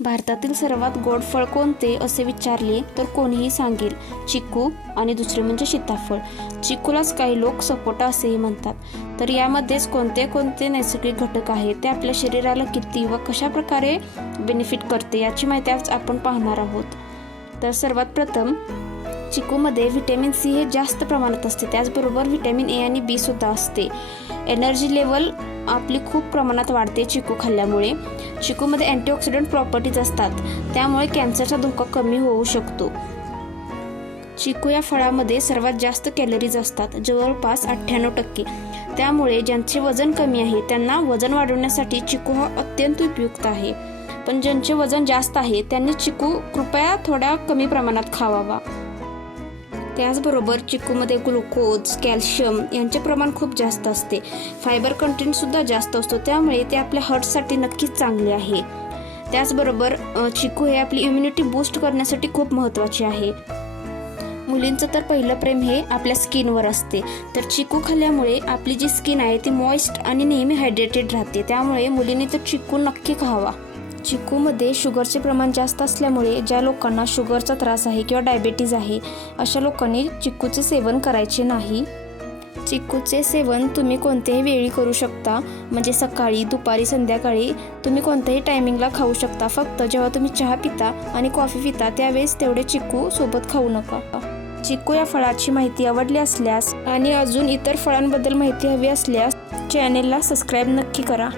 भारतातील सर्वात गोड फळ कोणते असे विचारले तर कोणीही सांगेल चिकू आणि दुसरे म्हणजे सीताफळ. चिकूलाच काही लोक सपोटा असेही म्हणतात. तर यामध्येच कोणते कोणते नैसर्गिक घटक आहेत ते आपल्या शरीराला किती व कशा प्रकारे बेनिफिट करते याची माहिती आज आपण पाहणार आहोत. तर सर्वात प्रथम चिकूमध्ये व्हिटॅमिन सी हे जास्त प्रमाणात असते. त्याचबरोबर व्हिटॅमिन ए आणि बी सुद्धा असते. एनर्जी लेवल आपली खूप प्रमाणात वाढते चिकू खाल्ल्यामुळे. चिकूमध्ये अँटीऑक्सिडंट प्रॉपर्टीज असतात. त्यामुळे कॅन्सरचा धोका कमी होऊ शकतो. चिकू या फळामध्ये सर्वात जास्त कॅलरीज असतात. जवळपास अठ्ठ्याण्णव टक्के. त्यामुळे ज्यांचे वजन कमी आहे त्यांना वजन वाढवण्यासाठी चिकू हा अत्यंत उपयुक्त आहे. पण ज्यांचे वजन जास्त आहे त्यांनी चिकू कृपया थोड्या कमी प्रमाणात खावावा. त्याचबरोबर चिकूमध्ये ग्लुकोज कॅल्शियम यांचे प्रमाण खूप जास्त असते. फायबर कंटेंटसुद्धा जास्त असतो त्यामुळे ते आपल्या हार्टसाठी नक्कीच चांगले आहे. त्याचबरोबर चिकू हे आपली इम्युनिटी बूस्ट करण्यासाठी खूप महत्त्वाचे आहे. मुलींचं तर पहिलं प्रेम हे आपल्या स्किनवर असते. तर चिकू खाल्ल्यामुळे आपली जी स्किन आहे ती मॉइस्ट आणि नेहमी हायड्रेटेड राहते. त्यामुळे मुलींनी तर चिकू नक्की खावा. चिकूमध्ये शुगरचे प्रमाण जास्त असल्यामुळे ज्या लोकांना शुगरचा त्रास आहे किंवा डायबेटीज आहे अशा लोकांनी चिकूचे सेवन करायचे नाही. चिकूचे सेवन तुम्ही कोणत्याही वेळी करू शकता म्हणजे सकाळी दुपारी संध्याकाळी. तुम्ही कोणत्याही टायमिंगला खाऊ शकता फक्त जेव्हा तुम्ही चहा पिता आणि कॉफी पिता त्यावेळेस तेवढे चिकू सोबत खाऊ नका. चिकू या फळाची माहिती आवडली असल्यास आणि अजून इतर फळांबद्दल माहिती हवी असल्यास चॅनेलला सबस्क्राईब नक्की करा.